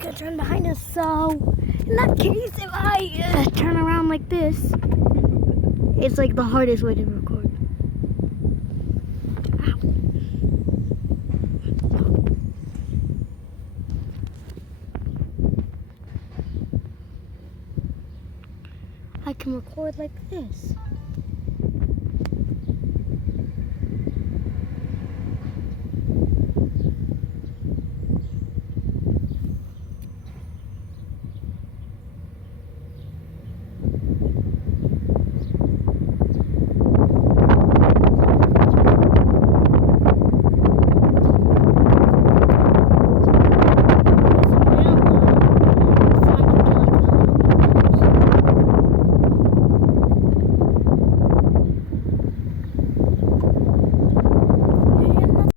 gonna turn behind us. So, in that case, if I turn around like this, it's like the hardest way to record. Ow. I can record like this.